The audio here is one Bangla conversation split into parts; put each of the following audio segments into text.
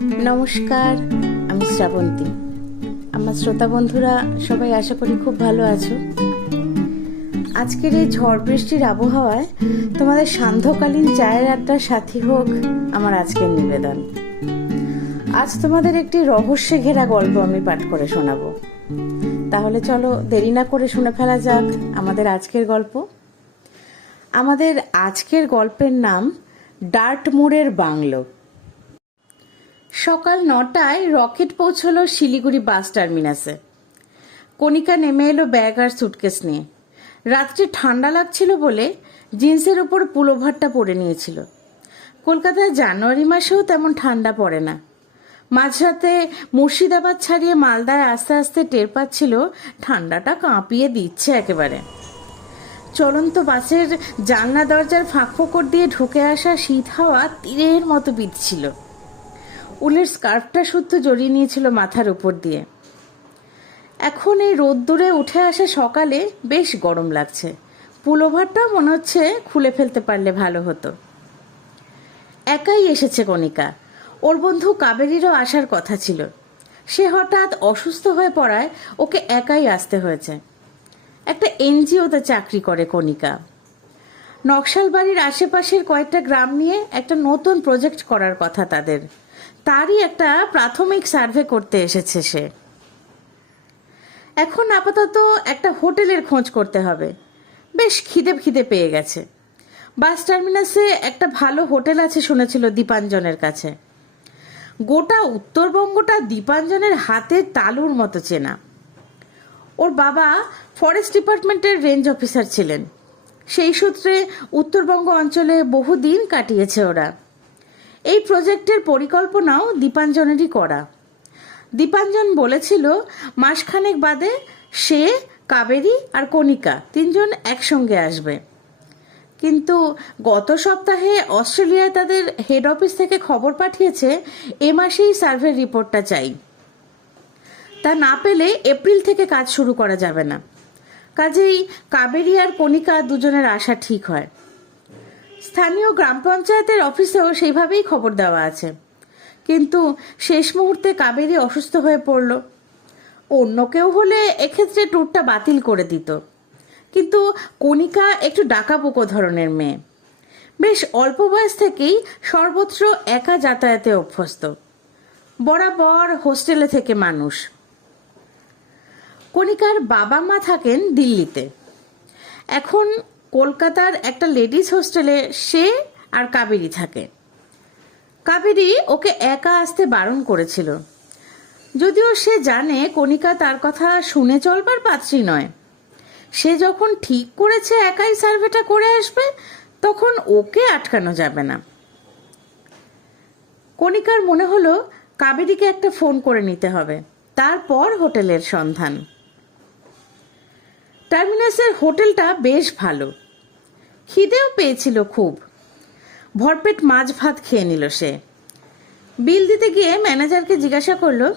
নমস্কার, আমি শ্রাবন্তী। আমার শ্রোতা বন্ধুরা সবাই আশা করি খুব ভালো আছো। আজকের এই ঝড় বৃষ্টির আবহাওয়ায় তোমাদের সান্ধ্যকালীন চায়ের আড্ডার সাথী হোক আমার আজকের নিবেদন। আজ তোমাদের একটি রহস্যে ঘেরা গল্প আমি পাঠ করে শোনাবো। তাহলে চলো দেরি না করে শুনে ফেলা যাক আমাদের আজকের গল্প। আমাদের আজকের গল্পের নাম ডার্টমুরের বাংলো। সকাল 9টায় রকেট পৌঁছলো শিলিগুড়ি বাস টার্মিনাসে। কণিকা নেমে এলো ব্যাগ আর সুটকেস নিয়ে। রাত্রে ঠান্ডা লাগছিল বলে জিন্সের উপর পুলোভারটা পরে নিয়েছিল। কলকাতায় জানুয়ারি মাসেও তেমন ঠান্ডা পড়ে না। মাঝরাতে মুর্শিদাবাদ ছাড়িয়ে মালদায় আস্তে আস্তে টের পাচ্ছিল ঠান্ডাটা কাঁপিয়ে দিচ্ছে একেবারে। চলন্ত বাসের জানলা দরজার ফাঁক ফোকর দিয়ে ঢুকে আসা শীত হাওয়া তীরের মতো বিঁধছিল। উলের স্কার্ফটা শুদ্ধ জড়িয়ে নিয়েছিল মাথার উপর দিয়ে। এখন এই রোদ্দুরে উঠে আসা সকালে বেশ গরম লাগছে। পুলোভারটাও মনে হচ্ছে খুলে ফেলতে পারলে ভালো হতো। একাই এসেছে কণিকা। ওর বন্ধু কাবেরীরও আসার কথা ছিল। সে হঠাৎ অসুস্থ হয়ে পড়ায় ওকে একাই আসতে হয়েছে। একটা এনজিওতে চাকরি করে কণিকা। নকশালবাড়ির আশেপাশের কয়েকটা গ্রাম নিয়ে একটা নতুন প্রজেক্ট করার কথা তাদের। তারই একটা প্রাথমিক সার্ভে করতে এসেছে সে। এখন আপাতত একটা হোটেলের খোঁজ করতে হবে। বেশ খিদে পেয়ে গেছে। বাস টার্মিনাসে একটা ভালো হোটেল আছে শুনেছিল দীপাঞ্জনের কাছে। গোটা উত্তরবঙ্গটা দীপাঞ্জনের হাতের তালুর মতো চেনা। ওর বাবা ফরেস্ট ডিপার্টমেন্টের রেঞ্জ অফিসার ছিলেন। সেই সূত্রে উত্তরবঙ্গ অঞ্চলে বহুদিন কাটিয়েছে ওরা। এই প্রজেক্টের পরিকল্পনাও দীপাঞ্জনেরই করা। দীপাঞ্জন বলেছিল মাসখানেক বাদে সে, কাবেরী আর কণিকা তিনজন একসঙ্গে আসবে। কিন্তু গত সপ্তাহে অস্ট্রেলিয়ায় তাদের হেড অফিস থেকে খবর পাঠিয়েছে এ মাসেই সার্ভে রিপোর্টটা চাই। তা না পেলে এপ্রিল থেকে কাজ শুরু করা যাবে না। কাজেই কাবেরী আর কণিকা দুজনের আসা ঠিক হয়। স্থানীয় গ্রাম পঞ্চায়েতের অফিসেও সেইভাবেই খবর দেওয়া আছে। কিন্তু শেষ মুহূর্তে কাবেরী অসুস্থ হয়ে পড়ল। অন্য কেউ হলে এক্ষেত্রে ট্যুরটা বাতিল করে দিত। কিন্তু কণিকা একটু ডাকাবুকো ধরনের মেয়ে। বেশ অল্প বয়স থেকেই সর্বত্র একা যাতায়াতে অভ্যস্ত। বরাবর হোস্টেলে থেকে মানুষ। কণিকার বাবা মা থাকেন দিল্লিতে। এখন কলকাতার একটা লেডিস হোস্টেলে সে আর কাবেরী থাকে। কাবেরী ওকে একা আসতে বারণ করেছিল, যদিও সে জানে কণিকা তার কথা শুনে চলবার পাত্রী নয়। সে যখন ঠিক করেছে একাই সার্ভেটা করে আসবে, তখন ওকে আটকানো যাবে না। কণিকার মনে হলো কাবেরীকে একটা ফোন করে নিতে হবে, তারপর হোটেলের সন্ধান। টার্মিনাসের হোটেলটা বেশ ভালো। খিদেও পেয়েছিল খুব। ভরপেট মাছ ভাত খেয়ে নিল সে। বিল দিতে গিয়ে ম্যানেজারকে জিজ্ঞাসা করলো,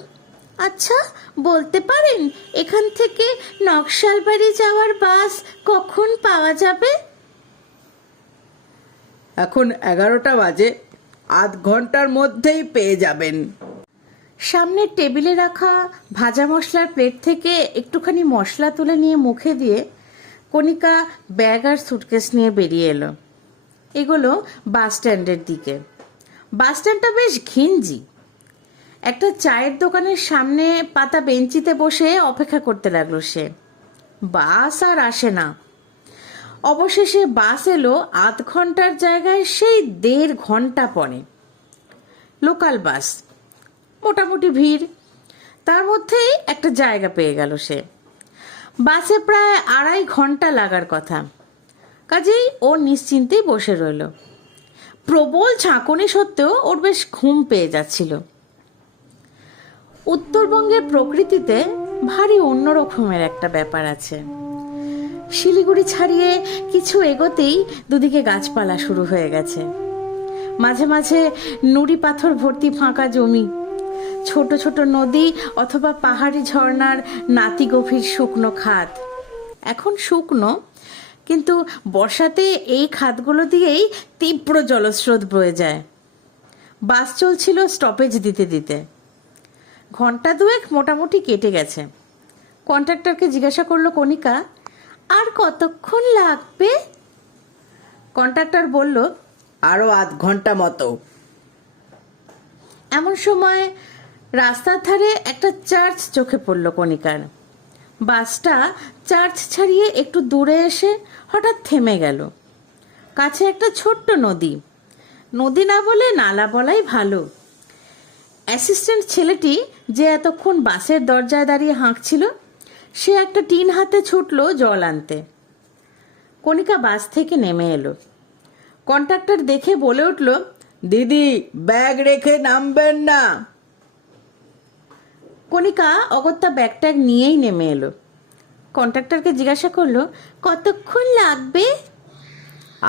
আচ্ছা বলতে পারেন এখান থেকে নকশালবাড়ি যাওয়ার বাস কখন পাওয়া যাবে? এখন 11টা বাজে, আধ ঘন্টার মধ্যেই পেয়ে যাবেন। সামনের টেবিলে রাখা ভাজা মশলার প্লেট থেকে একটুখানি মশলা তুলে নিয়ে মুখে দিয়ে কণিকা ব্যাগ আর সুটকেস নিয়ে বেরিয়ে এলো। এগুলো বাস স্ট্যান্ডের দিকে। বাস স্ট্যান্ডটা বেশ ঘিঞ্জি। একটা চায়ের দোকানের সামনে পাতা বেঞ্চিতে বসে অপেক্ষা করতে লাগলো সে। বাস আর আসে না। অবশেষে বাস এলো আধ ঘন্টার জায়গায় সেই 1.5 ঘন্টা পরে। লোকাল বাস, মোটামুটি ভিড়। তার মধ্যেই একটা জায়গা পেয়ে গেল সে। বাসে প্রায় 2.5 ঘন্টা লাগার কথা। কাজেই ও নিশ্চিন্তেই বসে রইল। প্রবল ঝাঁকুনি সত্ত্বেও ওর বেশ ঘুম পেয়ে যাচ্ছিল। উত্তরবঙ্গের প্রকৃতিতে ভারী অন্যরকমের একটা ব্যাপার আছে। শিলিগুড়ি ছাড়িয়ে কিছু এগোতেই দুদিকে গাছপালা শুরু হয়ে গেছে। মাঝে মাঝে নুড়ি পাথর ভর্তি ফাঁকা জমি, ছোট ছোট নদী অথবা পাহাড়ি ঝর্ণার নাতি গভীর শুকনো খাদ। এখন শুকনো, কিন্তু বর্ষাতে এই খাদগুলো দিয়েই তীব্র জলস্রোত বয়ে যায়। বাস চলছিল স্টপেজ দিতে দিতে। ঘন্টা দুয়েক মোটামুটি কেটে গেছে। কন্ট্রাক্টরকে জিজ্ঞাসা করলো কণিকা, আর কতক্ষণ লাগবে? কন্ট্রাক্টর বলল, আরো আধ ঘন্টা মতো। এমন সময় রাস্তার ধারে একটা চার্চ চোখে পড়ল কণিকার। বাসটা চার্চ ছাড়িয়ে একটু দূরে এসে হঠাৎ থেমে গেল। কাছে একটা ছোট্ট নদী, নদী না বলে নালা বলাই ভালো। অ্যাসিস্ট্যান্ট ছেলেটি যে এতক্ষণ বাসের দরজায় দাঁড়িয়ে হাঁকছিল, সে একটা টিন হাতে ছুটল জল আনতে। কণিকা বাস থেকে নেমে এলো। কন্ট্রাক্টর দেখে বলে উঠল, দিদি, ব্যাগ রেখে নামবেন না। কণিকা অগত্যা ব্যাগ ট্যাগ নিয়েই নেমে এলো। কন্ট্রাক্টরকে জিজ্ঞাসা করলো, কতক্ষণ লাগবে?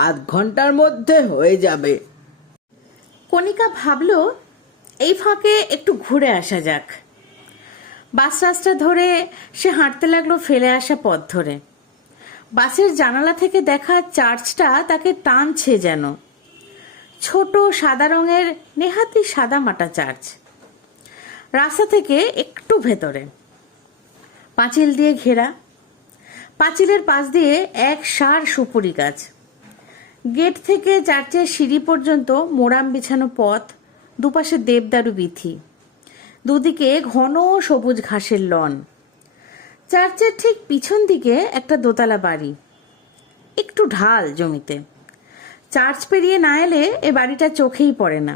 আধ ঘন্টার মধ্যে হয়ে যাবে। কণিকা ভাবলো, এই ফাঁকে একটু ঘুরে আসা যাক। বাস রাস্তা ধরে সে হাঁটতে লাগলো ফেলে আসা পথ ধরে। বাসের জানালা থেকে দেখা চার্চটা তাকে টানছে যেন। ছোট সাদা রঙের নেহাতি সাদা মাটা চার্চ। রাস্তা থেকে একটু ভেতরে, পাঁচিল দিয়ে ঘেরা। পাঁচিলের পাশ দিয়ে এক সার সুপুরি গাছ। গেট থেকে চার্চের সিঁড়ি পর্যন্ত মোরাম বিছানো পথ, দুপাশে দেবদারু বিথি, দুদিকে ঘন সবুজ ঘাসের লন। চার্চের ঠিক পিছন দিকে একটা দোতলা বাড়ি, একটু ঢাল জমিতে। চার্চ পেরিয়ে না এলে এ বাড়িটা চোখেই পড়ে না।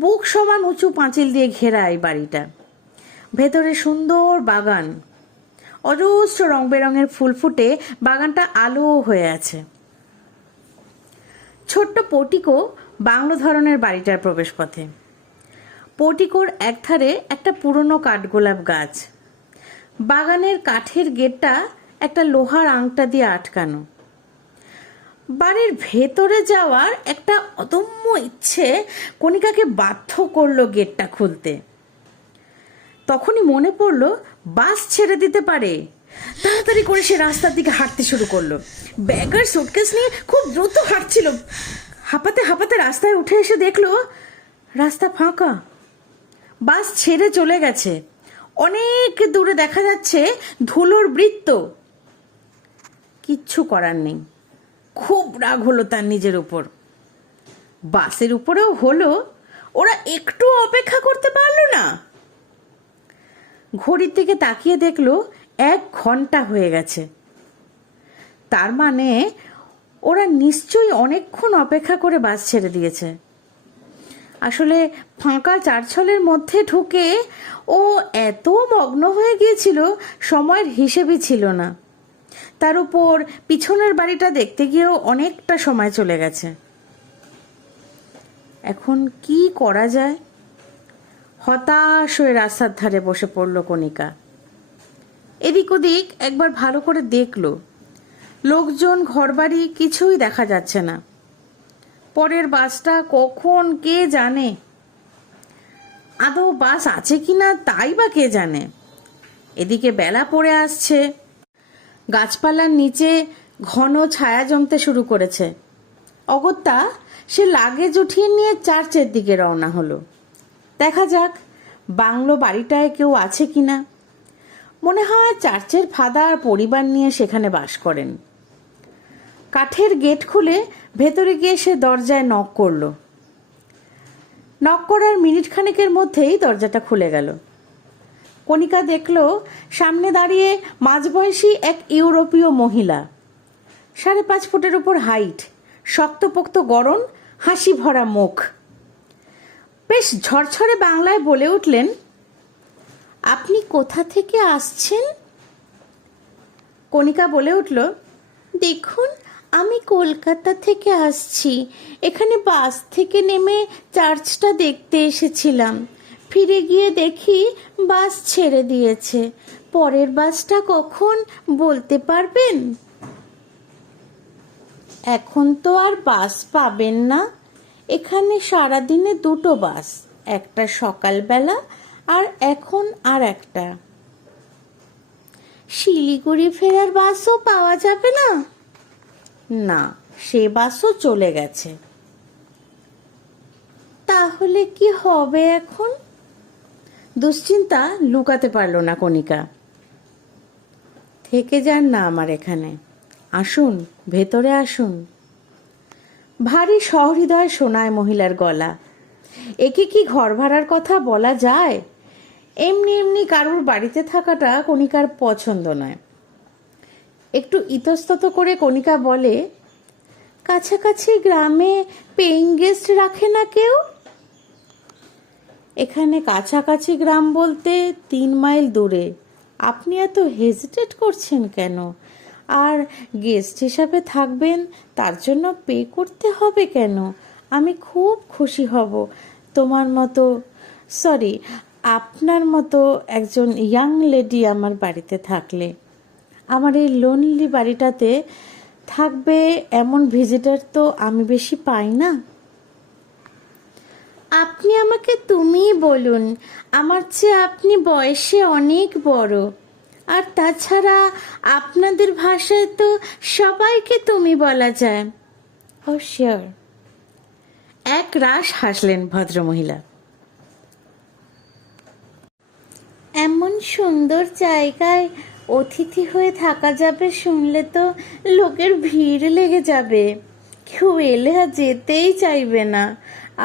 বুক সমান উঁচু পাঁচিল দিয়ে ঘেরা এই বাড়িটা। ভেতরে সুন্দর বাগান, অজস্র রং বেরঙের ফুল ফুটে বাগানটা আলো হয়ে আছে। ছোট্ট পোর্টিকো বাংলো ধরনের বাড়িটার প্রবেশপথে। পোর্টিকোর একধারে একটা পুরনো কাঠগোলাপ গাছ। বাগানের কাঠের গেটটা একটা লোহার আংটা দিয়ে আটকানো। বাড়ির ভেতরে যাওয়ার একটা অদম্য ইচ্ছে কণিকাকে বাধ্য করলো গেটটা খুলতে। তখনই মনে পড়লো বাস ছেড়ে দিতে পারে। তাড়াতাড়ি করে সে রাস্তার দিকে হাঁটতে শুরু করলো। ব্যাগ আর সুটকেস নিয়ে খুব দ্রুত হাঁটছিল। হাঁপাতে হাঁপাতে রাস্তায় উঠে এসে দেখলো রাস্তা ফাঁকা। বাস ছেড়ে চলে গেছে। অনেক দূরে দেখা যাচ্ছে ধুলোর বৃত্ত। কিচ্ছু করার নেই। খুব রাগ হলো তার নিজের উপর। বাসের উপরেও হলো, ওরা একটু অপেক্ষা করতে পারলো না। ঘড়ির দিকে তাকিয়ে দেখলো 1 ঘন্টা হয়ে গেছে। তার মানে ওরা নিশ্চয়ই অনেকক্ষণ অপেক্ষা করে বাস ছেড়ে দিয়েছে। আসলে ফাঁকা চারছলের মধ্যে ঢুকে ও এত মগ্ন হয়ে গিয়েছিল, সময়ের হিসেবই ছিল না। তার উপর পিছনের বাড়িটা দেখতে গিয়েও অনেকটা সময় চলে গেছে। এখন কি করা যায়? হতাশ হয়ে রাস্তার ধারে বসে পড়ল কণিকা। এদিক ওদিক একবার ভালো করে দেখলো। লোকজন, ঘরবাড়ি কিছুই দেখা যাচ্ছে না। পরের বাসটা কখন কে জানে। আদৌ বাস আছে কিনা তাই বা কে জানে। এদিকে বেলা পড়ে আসছে। গাছপালার নিচে ঘন ছায়া জমতে শুরু করেছে। অগত্যা সে লাগেজ উঠিয়ে নিয়ে চার্চের দিকে রওনা হলো। দেখা যাক বাংলো বাড়িটায় কেউ আছে কিনা। মনে হয় চার্চের ফাদার পরিবার নিয়ে সেখানে বাস করেন। কাঠের গেট খুলে ভেতরে গিয়ে সে দরজায় নক করলো। নক করার মিনিট খানেকের মধ্যেই দরজাটা খুলে গেল। কণিকা দেখল সামনে দাঁড়িয়ে মাঝবয়সী এক ইউরোপীয় মহিলা। 5.5 ফুটের উপর হাইট, শক্তপোক্ত গড়ন, হাসি ভরা মুখ। বেশ ঝরঝরে বাংলায় বলে উঠলেন, আপনি কোথা থেকে আসছেন? কণিকা বলে উঠল, দেখুন, আমি কলকাতা থেকে আসছি। এখানে বাস থেকে নেমে চার্চটা দেখতে এসেছিলাম। ফিরে গিয়ে দেখি বাস ছেড়ে দিয়েছে। পরের বাসটা কখন বলতে পারবেন? এখন তো আর বাস পাবেন না। এখানে সারাদিনে 2টো বাস, একটা সকালবেলা আর এখন আর একটা। শিলিগুড়ি ফেরার বাসও পাওয়া যাবে না? না, সে বাসও চলে গেছে। তাহলে কি হবে এখন? দুশ্চিন্তা লুকাতে পারল না কণিকা। থেকে যান না আমার এখানে, আসুন, ভেতরে আসুন। ভারী সহৃদয় শোনায় মহিলার গলা। একে কি ঘর ভাড়ার কথা বলা যায়? এমনি এমনি কারুর বাড়িতে থাকাটা কণিকার পছন্দ নয়। একটু ইতস্তত করে কণিকা বলে, কাছাকাছি গ্রামে পেইং গেস্ট রাখে না কেউ? এখানে কাছাকাছি গ্রাম বলতে 3 মাইল দূরে। আপনি এত হেজিটেট করছেন কেন? আর গেস্ট হিসাবে থাকবেন, তার জন্য পে করতে হবে কেন? আমি খুব খুশি হব তোমার মতো, সরি, আপনার মতো একজন ইয়াং লেডি আমার বাড়িতে থাকলে। আমার এই লোনলি বাড়িটাতে থাকবে এমন ভিজিটার তো আমি বেশি পাই না। আপনি আমাকে তুমিই বলুন, আমার চেয়ে আপনি বয়সে অনেক বড়। আর তাছাড়া আপনাদের ভাষায় তো সবাইকে তুমি বলা যায়। ও শিওর। এক রাশ হাসলেন ভদ্রমহিলা। এমন সুন্দর জায়গায় অতিথি হয়ে থাকা যাবে শুনলে তো লোকের ভিড় লেগে যাবে। কেউ এলে আর যেতেই চাইবে না।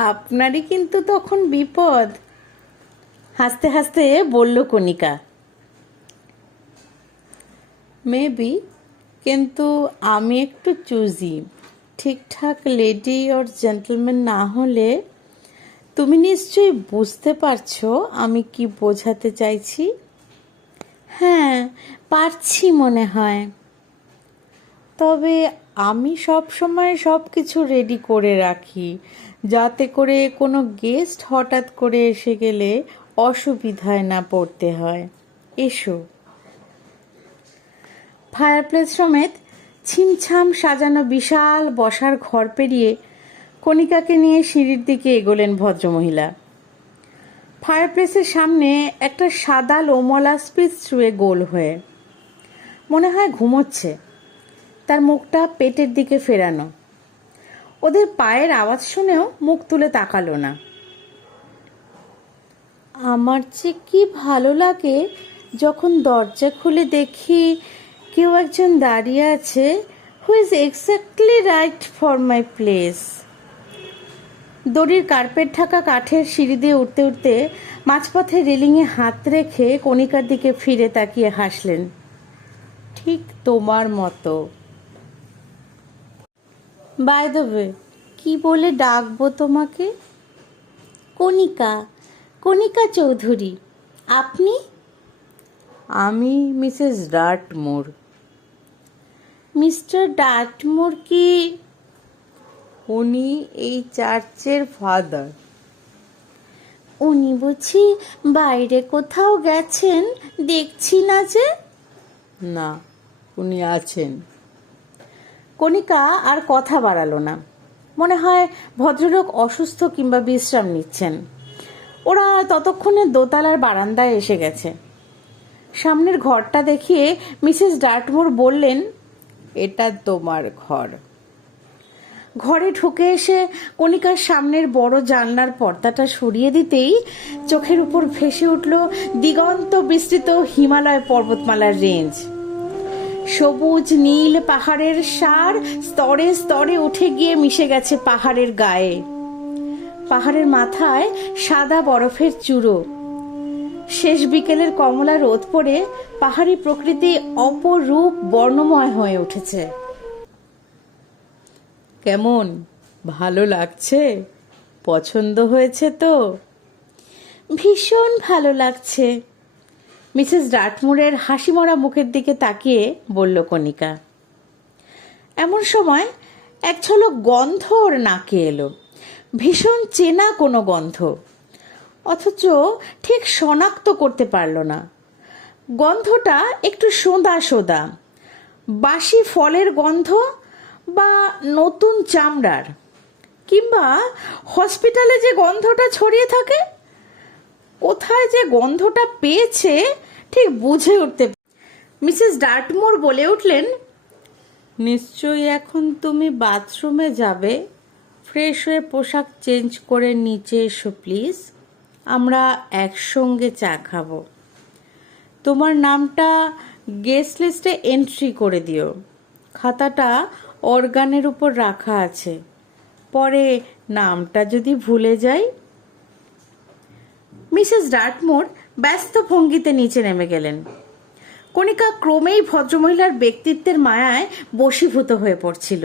আপনারই কিন্তু তখন বিপদ। হাসতে হাসতে বলল কণিকা। মেবি, কিন্তু আমি একটু চুজি। ঠিকঠাক লেডি অর জেন্টলম্যান না হলে, তুমি নিশ্চয়ই বুঝতে পারছো আমি কি বোঝাতে চাইছি। হ্যাঁ, পারছি মনে হয়। তবে আমি সব সময় সব কিছু রেডি করে রাখি, যাতে করে কোনো গেস্ট হঠাৎ করে এসে গেলে অসুবিধায় না পড়তে হয়। এসো। ফায়ারপ্লেস সমেত ছিমছাম সাজানো বিশাল বসার ঘর পেরিয়ে কণিকাকে নিয়ে সিঁড়ির দিকে এগোলেন ভদ্রমহিলা। ফায়ারপ্লেসের সামনে একটা সাদা লোমলা স্পিচ শুয়ে গোল হয়ে, মনে হয় ঘুমোচ্ছে। তার মুখটা পেটের দিকে ফেরানো। ওদের পায়ের আওয়াজ শুনেও মুখ তুলে তাকালো না। আমার যে কি ভালো লাগে যখন দরজা খুলে দেখি কেউ একজন দাঁড়িয়ে আছে, who is exactly right for my place. দড়ির কার্পেট ঢাকা কাঠের সিঁড়ি দিয়ে উঠতে উঠতে মাঝপথে রেলিংয়ে হাত রেখে কণিকার দিকে ফিরে তাকিয়ে হাসলেন। ঠিক তোমার মতো। বাই দ্য ওয়ে, কি বলে ডাকবো তোমাকে? কণিকা, কণিকা চৌধুরী। আপনি? আমি মিসেস ডার্টমোর। মিস্টার ডার্টমোর কি? উনি এই চার্চের ফাদার। উনি বুঝি বাইরে কোথাও গেছেন? দেখছি না যে। না, উনি আছেন। কণিকা আর কথা বাড়ালো না। মনে হয় ভদ্রলোক অসুস্থ কিংবা বিশ্রাম নিচ্ছেন। ওরা ততক্ষণে দোতলার বারান্দায় এসে গেছে। সামনের ঘরটা দেখিয়ে মিসেস ডার্টমোর বললেন, এটা তোমার ঘর। ঘরে ঢুকে এসে কণিকার সামনের বড় জানলার পর্দাটা সরিয়ে দিতেই চোখের উপর ভেসে উঠল দিগন্ত বিস্তৃত হিমালয় পর্বতমালার রেঞ্জ। সবুজ নীল পাহাড়ের সার স্তরে স্তরে উঠে গিয়ে মিশে গেছে পাহাড়ের গায়ে। পাহাড়ের মাথায় সাদা বরফের চূড়ো। শেষ বিকেলের কমলা রোদ পড়ে পাহাড়ি প্রকৃতি অপরূপ বর্ণময় হয়ে উঠেছে। কেমন, ভালো লাগছে? পছন্দ হয়েছে তো? ভীষণ ভালো লাগছে। মিসেস ডার্টমোরের হাসিমরা মুখের দিকে তাকিয়ে বলল কণিকা। এমন সময় এক ঝলক গন্ধ ওর নাকে এলো। ভীষণ চেনা কোনো গন্ধ, অথচ ঠিক শনাক্ত করতে পারল না। গন্ধটা একটু সোঁদা সোঁদা, বাসি ফলের গন্ধ বা নতুন চামড়ার, কিংবা হসপিটালে যে গন্ধটা ছড়িয়ে থাকে। কোথায় যে গন্ধটা পেয়েছে ঠিক বুঝে উঠতে। মিসেস ডার্টমোর বলে উঠলেন, নিশ্চয়ই এখন তুমি বাথরুমে যাবে, ফ্রেশ হয়ে পোশাক চেঞ্জ করে নিচে এসো প্লিজ, আমরা একসঙ্গে চা খাবো। তোমার নামটা গেস্ট লিস্টে এন্ট্রি করে দিও। খাতাটা অর্গানের উপর রাখা আছে, পরে নামটা যদি ভুলে যাই। মিসেস ডার্টমোর ব্যস্ত ভঙ্গিতে নিচে নেমে গেলেন। কণিকা ক্রমেই ভদ্রমহিলার ব্যক্তিত্বের মায়ায় বশীভূত হয়ে পড়ছিল।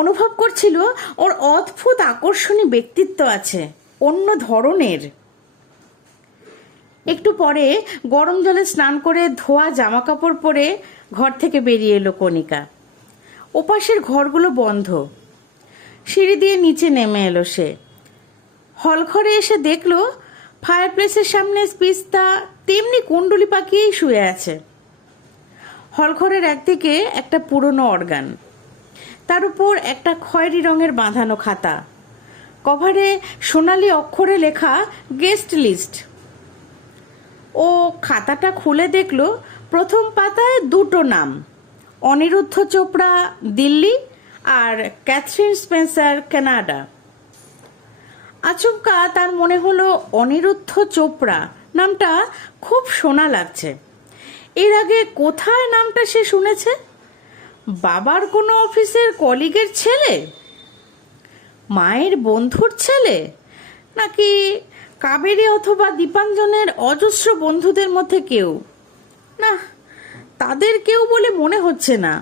অনুভব করছিল ওর অদ্ভুত আকর্ষণী ব্যক্তিত্ব আছে, অন্য ধরনের। একটু পরে গরম জলে স্নান করে ধোয়া জামা কাপড় পরে ঘর থেকে বেরিয়ে এলো কণিকা। ওপাশের ঘরগুলো বন্ধ। সিঁড়ি দিয়ে নিচে নেমে এলো সে। হলঘরে এসে দেখলো ফায়ারপ্লেসের সামনে পিস্তা তেমনি কুণ্ডলি পাকিয়েই শুয়ে আছে। হলঘরের একদিকে একটা পুরনো অর্গান, তার উপর একটা খয়েরি রঙের বাঁধানো খাতা, কভারে সোনালি অক্ষরে লেখা গেস্ট লিস্ট। ও খাতাটা খুলে দেখলো প্রথম পাতায় দুটো নাম, অনিরুদ্ধ চোপড়া দিল্লি আর ক্যাথরিন স্পেন্সার কানাডা। আচমকা তার মনে হলো অনিরুদ্ধ চোপড়া নামটা খুব শোনা লাগছে। এর আগে কোথায় নামটা সে শুনেছে? বাবার কোনো অফিসের কলিগের ছেলে, মায়ের বন্ধুর ছেলে, নাকি কাবেরী অথবা দীপাঞ্জনের অজস্র বন্ধুদের মধ্যে কেউ? না, তাদের কেউ বলে মনে হচ্ছে না।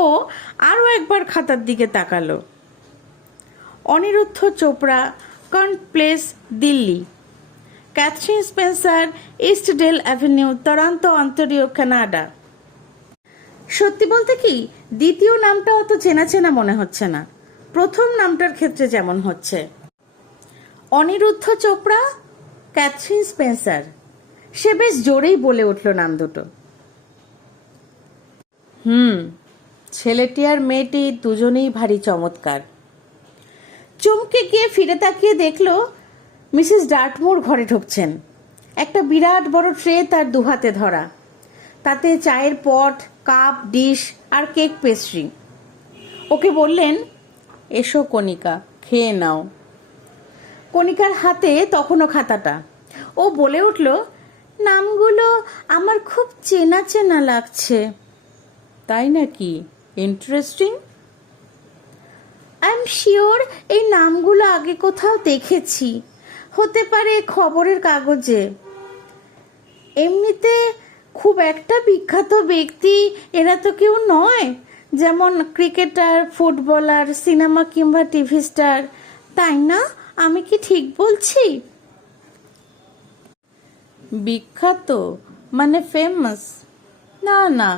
ও আরও একবার খাতার দিকে তাকালো। Aniruddha Chopra, Corn Place, Delhi, Catherine Spencer, East Dale Avenue, Toronto, Ontario, Canada. সত্যি বলতে কি, দ্বিতীয় নামটা অত চেনা চেনা মনে হচ্ছে না, প্রথম নামটার ক্ষেত্রে যেমন হচ্ছে। অনিরুদ্ধ চোপড়া, ক্যাথরিন স্পেন্সার, সে বেশ জোরেই বলে উঠল নাম দুটো। ছেলেটি আর মেয়েটি দুজনেই ভারী চমৎকার। চমকে গিয়ে ফিরে তাকিয়ে দেখলো মিসেস ডার্টমোর ঘরে ঢুকছেন। একটা বিরাট বড় ট্রে তার দুহাতে ধরা, তাতে চায়ের পট, কাপ, ডিশ আর কেক পেস্ট্রি। ওকে বললেন, এসো কণিকা, খেয়ে নাও। কণিকার হাতে তখনও খাতাটা। ও বলে উঠল, নামগুলো আমার খুব চেনা চেনা লাগছে। তাই নাকি? ইন্টারেস্টিং। আই এম শিওর এই নামগুলো আগে কোথাও দেখেছি, হতে পারে খবরের কাগজে। এমনিতে খুব একটা বিখ্যাত ব্যক্তি এরা তো কেউ নয়, যেমন ক্রিকেটার, ফুটবলার, সিনেমা কিংবা টিভি স্টার, তাই না? আমি কি ঠিক বলছি? বিখ্যাত মানে ফেমাস? না না,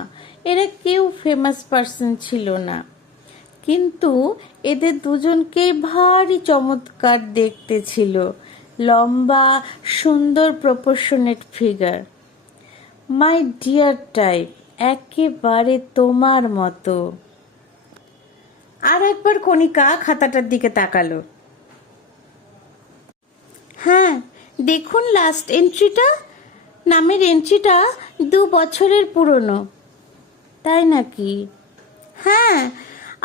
এরা কেউ ফেমাস পার্সন ছিল না, কিন্তু এদের দুজনকেই ভারী চমৎকার দেখতে ছিল। লম্বা, সুন্দর, proportionate figure, my dear type, একেবারে তোমার মতো। আর একবার কণিকা খাতাটার দিকে তাকালো। হ্যাঁ, দেখুন লাস্ট এন্ট্রিটা। নামের এন্ট্রিটা 2 বছরের পুরনো। তাই নাকি? হ্যাঁ,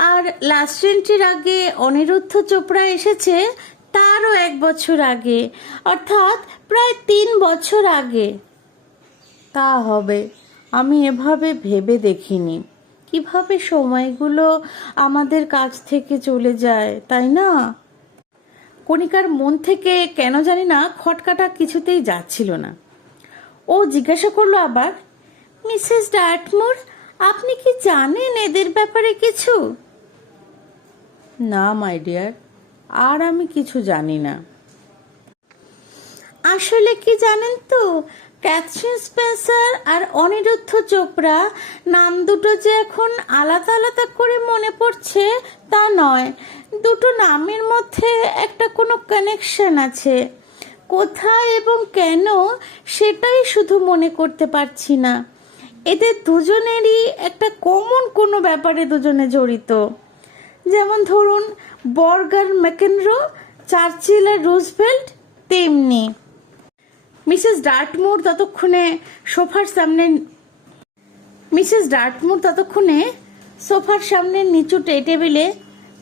আর লাস্ট এন্ট্রির আগে অনিরুদ্ধ চোপড়া এসেছে তারও 1 বছর আগে, অর্থাৎ প্রায় 3 বছর আগে। তা হবে, আমি এভাবে ভেবে দেখিনি। কিভাবে সময়গুলো আমাদের কাছ থেকে চলে যায়, তাই না? কণিকার মন থেকে কেন জানি না খটকাটা কিছুতেই যাচ্ছিল না। ও জিজ্ঞাসা করলো আবার, মিসেস ডার্টমোর, আপনি কি জানেন এদের ব্যাপারে কিছু? না মাই ডিয়ার, আর আমি কিছু জানি না। আসলে কি জানেন তো, ক্যাথরিন স্পেন্সার আর অনিরুদ্ধ চোপড়া নাম দুটো যে এখন আলাদা আলাদা করে মনে পড়ছে তা নয়, দুটো নামের মধ্যে একটা কোনো কানেকশন আছে। কোথায় এবং কেন সেটাই শুধু মনে করতে পারছি না। এদের দুজনেরই একটা কমন কোনো ব্যাপারে দুজনে জড়িত, যেমন ধরুন বর্গার ম্যাকেনরো, চার্চিল আর রুজভেল্ট, তেমনি। মিসেস ডার্টমোর ততক্ষণে সোফার সামনে নিচু টেবিলে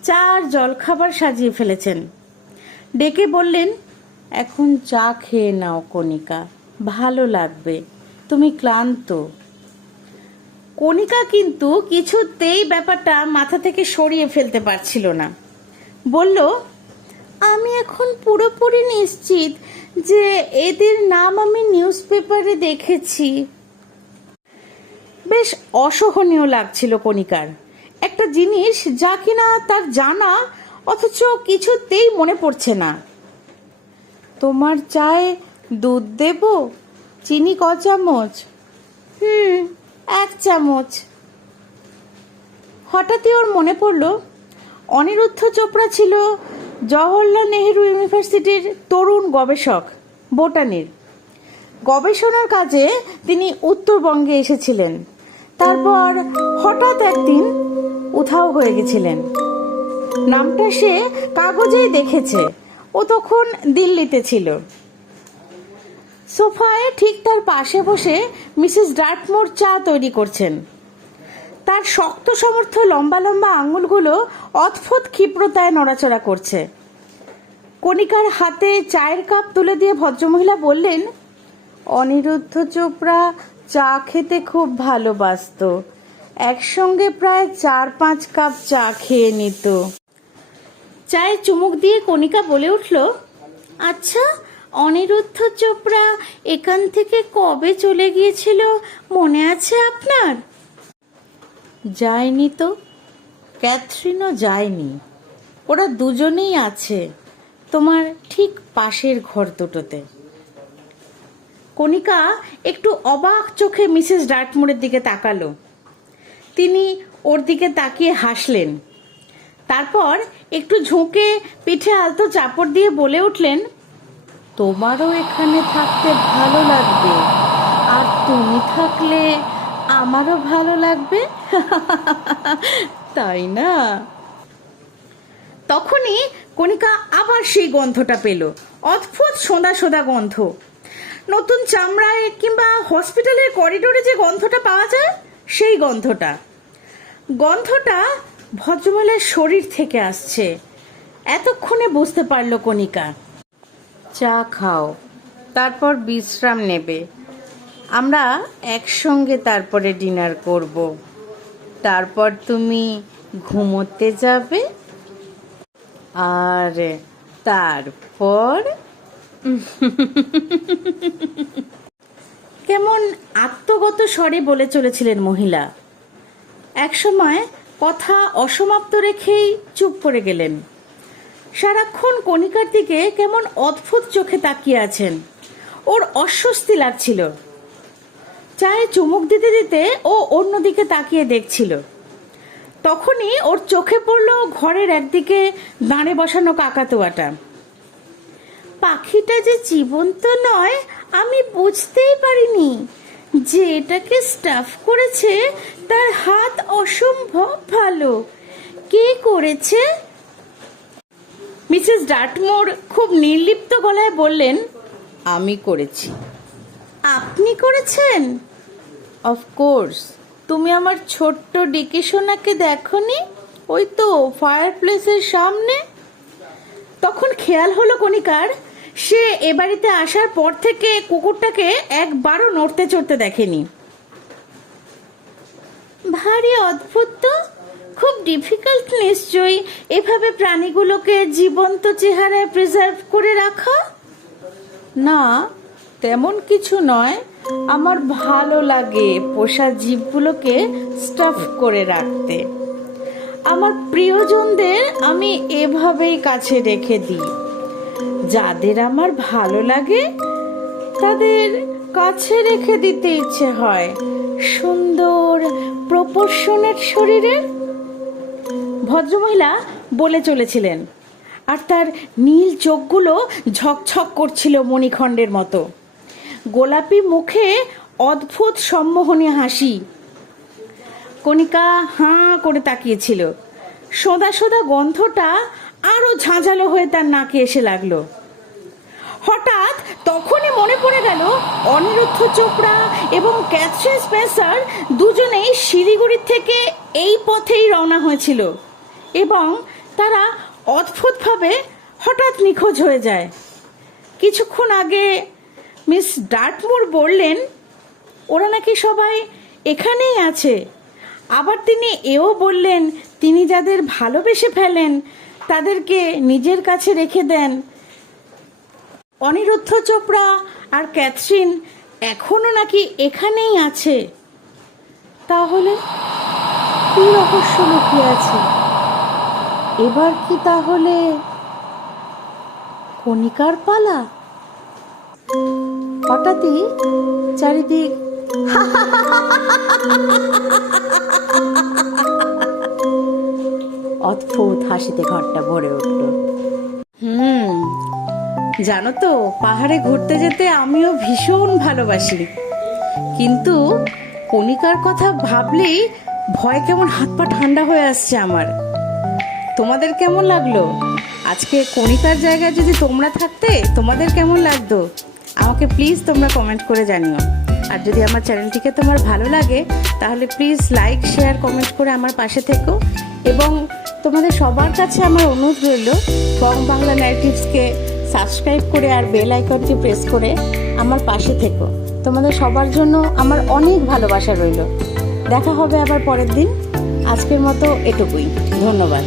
চা আর জলখাবার সাজিয়ে ফেলেছেন। ডেকে বললেন, এখন চা খেয়ে নাও কণিকা, ভালো লাগবে, তুমি ক্লান্ত। কণিকা কিন্তু কিছুতেই ব্যাপারটা মাথা থেকে সরিয়ে ফেলতে পারছিল না। বলল, আমি এখন পুরোপুরি নিশ্চিত যে এদের নাম আমি নিউজ পেপারে দেখেছি। বেশ অসহনীয় লাগছিল কণিকার। একটা জিনিস যা কিনা তার জানা, অথচ কিছুতেই মনে পড়ছে না। তোমার চায়ে দুধ দেব? চিনি ক চামচ? 1 চামচ। হঠাৎই ওর মনে পড়ল অনিরুদ্ধ চোপড়া ছিল জওহরলাল নেহেরু ইউনিভার্সিটির তরুণ গবেষক, বোটানির। গবেষণার কাজে তিনি উত্তরবঙ্গে এসেছিলেন। তারপর হঠাৎ একদিন উধাও হয়ে গেছিলেন। নামটা সে কাগজেই দেখেছে। ও তখন দিল্লিতে ছিল। সোফায় ঠিক তার পাশে বসে মিসেস ডার্টমোর চা তৈরি করছেন। তার শক্ত সমর্থ লম্বা লম্বা আঙুলগুলো অদ্ভুত ক্ষিপ্রতায় নড়াচড়া করছে। কণিকার হাতে চায়ের কাপ তুলে দিয়ে ভদ্রমহিলা বললেন, অনিরুদ্ধ চোপড়া চা খেতে খুব ভালোবাসত। একসঙ্গে প্রায় 4-5 কাপ চা খেয়ে নিত। চায়ে চুমুক দিয়ে কণিকা বলে উঠল, আচ্ছা, অনিরুদ্ধ চোপড়া এখান থেকে কবে চলে গিয়েছিল মনে আছে আপনার? যায়নি তো, ক্যাথরিনও যায়নি। ওরা দুজনেই আছে তোমার ঠিক পাশের ঘর দুটোতে। কণিকা একটু অবাক চোখে মিসেস ডার্টমোরের দিকে তাকালো। তিনি ওর দিকে তাকিয়ে হাসলেন। তারপর একটু ঝুঁকে পিঠে আলতো চাপড় দিয়ে বলে উঠলেন, তোমারও এখানে থাকতে ভালো লাগবে, আর তুমি থাকলে আমারও ভালো লাগবে, তাই না? তখনই কণিকা আবার সেই গন্ধটা পেল, অদ্ভুত সোঁদা সোঁদা গন্ধ। নতুন চামড়ায় কিংবা হসপিটালের করিডোরে যে গন্ধটা পাওয়া যায়, সেই গন্ধটা। গন্ধটা ভদ্রমহিলার শরীর থেকে আসছে। এতক্ষণে বুঝতে পারল কণিকা। চা খাও, তারপর বিশ্রাম নেবে। আমরা একসঙ্গে তারপরে ডিনার করব। তারপর তুমি ঘুমোতে যাবে, আর তারপর কেমন আত্মগত স্বরে বলে চলেছিলেন মহিলা। একসময় কথা অসমাপ্ত রেখেই চুপ করে গেলেন। সারাক্ষণ কণিকার দিকে কেমন অদ্ভুত চোখে তাকিয়ে আছেন। ওর অস্বস্তি লাগছিল। চায়ে চুমুক দিতে দিতে ও অন্যদিকে তাকিয়ে দেখছিল। তখনই ওর চোখে পড়ল ঘরের একদিকে দাঁড়ে বসানো কাকাতুয়াটা। পাখিটা যে জীবন্ত নয় আমি বুঝতেই পারিনি। যে এটাকে স্টাফ করেছে তার হাত অসম্ভব ভালো। কে করেছে? মিসেস ডার্টমোর খুব নির্লিপ্ত গলায় বললেন, আমি করেছি। আপনি করেছেন? অফকোর্স। তুমি আমার ছোট্ট ডিকি সোনাকে দেখোনি? ওই তো ফায়ার প্লেসের সামনে। তখন খেয়াল হলো কণিকার, সে এ বাড়িতে আসার পর থেকে কুকুরটাকে একবারও নড়তে চড়তে দেখেনি। ভারী অদ্ভুত তো। খুব ডিফিকাল্ট নিশ্চয়ই এভাবে প্রাণীগুলোকে জীবন্ত চেহারায় প্রিজার্ভ করে রাখা। না, তেমন কিছু নয়। আমার ভালো লাগে পোষা জীবগুলোকে স্টাফ করে রাখতে। আমার প্রিয়জনদের আমি এভাবেই কাছে রেখে দিই। যাদের আমার ভালো লাগে তাদের কাছে রেখে দিতে ইচ্ছে হয়। সুন্দর প্রপোর্শনেট শরীরের। ভদ্রমহিলা বলে চলেছিলেন, আর তার নীল চোখগুলো ঝকঝক করছিল মণিখণ্ডের মতো। গোলাপি মুখে অদ্ভুত সম্মোহনী হাসি। কণিকা হাঁ করে তাকিয়েছিল। সোঁদা সোঁদা গন্ধটা আরো ঝাঁঝালো হয়ে তার নাকে এসে লাগলো। হঠাৎ তখনই মনে পড়ে গেল অনিরুদ্ধ চোপড়া এবং ক্যাথরিন স্পেন্সার দুজনেই শিলিগুড়ি থেকে এই পথেই রওনা হয়েছিল এবং তারা অদ্ভুতভাবে হঠাৎ নিখোঁজ হয়ে যায়। কিছুক্ষণ আগে মিস ডার্টমুর বললেন ওরা নাকি সবাই এখানেই আছে। আবার তিনি এও বললেন তিনি যাদের ভালোবেসে ফেলেন তাদেরকে নিজের কাছে রেখে দেন। অনিরুদ্ধ চোপড়া আর ক্যাথরিন এখনো নাকি এখানেই আছে। তাহলে কি রহস্য লুকিয়ে আছে? এবার কি তাহলে কণিকার পালা? হঠাৎই চারিদিক অদ্ভুত হাসিতে ঘরটা ভরে উঠল। জানো তো, পাহাড়ে ঘুরতে যেতে আমিও ভীষণ ভালোবাসি, কিন্তু কণিকার কথা ভাবলেই ভয় কেমন হাত পা ঠান্ডা হয়ে আসছে আমার। তোমাদের কেমন লাগলো? আজকে কণিকার জায়গায় যদি তোমরা থাকতে তোমাদের কেমন লাগতো আমাকে প্লিজ তোমরা কমেন্ট করে জানিও। আর যদি আমার চ্যানেলটিকে তোমার ভালো লাগে তাহলে প্লিজ লাইক শেয়ার কমেন্ট করে আমার পাশে থেকো। এবং তোমাদের সবার কাছে আমার অনুরোধ রইল বং বাংলা ন্যারেটিভসকে সাবস্ক্রাইব করে আর বেল আইকনটি প্রেস করে আমার পাশে থেকো। তোমাদের সবার জন্য আমার অনেক ভালোবাসা রইল। দেখা হবে আবার পরের দিন। আজকের মতো এটুকুই। ধন্যবাদ।